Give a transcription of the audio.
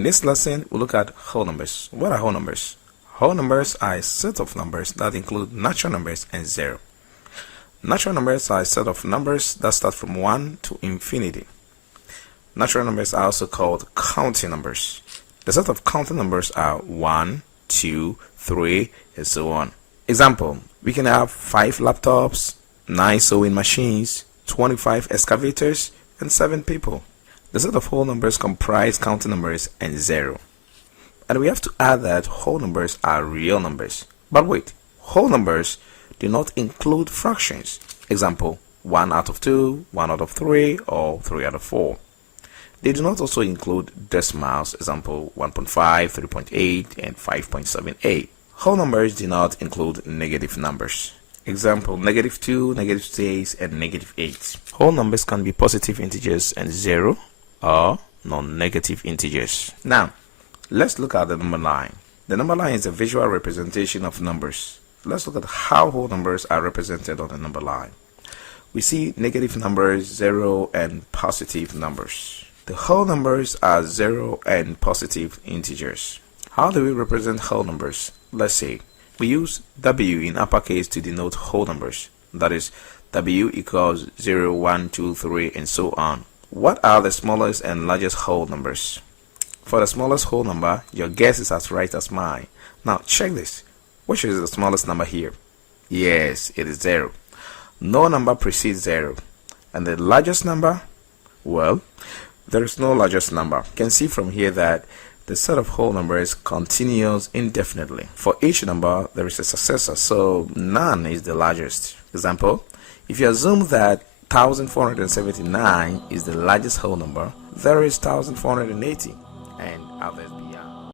In this lesson, we'll look at whole numbers. What are whole numbers? Whole numbers are a set of numbers that include natural numbers and zero. Natural numbers are a set of numbers that start from 1 to infinity. Natural numbers are also called counting numbers. The set of counting numbers are 1, 2, 3, and so on. Example, we can have 5 laptops, 9 sewing machines, 25 excavators, and 7 people. The set of whole numbers comprise counting numbers and zero. And we have to add that whole numbers are real numbers. But wait, whole numbers do not include fractions. Example, 1 out of 2, 1 out of 3, or 3 out of 4. They do not also include decimals. Example, 1.5, 3.8, and 5.78. Whole numbers do not include negative numbers. Example, -2, -6, and -8. Whole numbers can be positive integers and zero, or non-negative integers. Now, let's look at the number line. The number line is a visual representation of numbers. Let's look at how whole numbers are represented on the number line. We see negative numbers, zero, and positive numbers. The whole numbers are zero and positive integers. How do we represent whole numbers? Let's say we use W in uppercase to denote whole numbers. That is, W equals 0, 1, 2, 3, and so on. What are the smallest and largest whole numbers? For the smallest whole number, your guess is as right as mine. Now check this. Which is the smallest number here? Yes, it is 0. No number precedes 0. And the largest number? Well, there is no largest number. You can see from here that the set of whole numbers continues indefinitely. For each number, there is a successor, so none is the largest. Example, if you assume that 1479 is the largest whole number, there is 1480 and others beyond.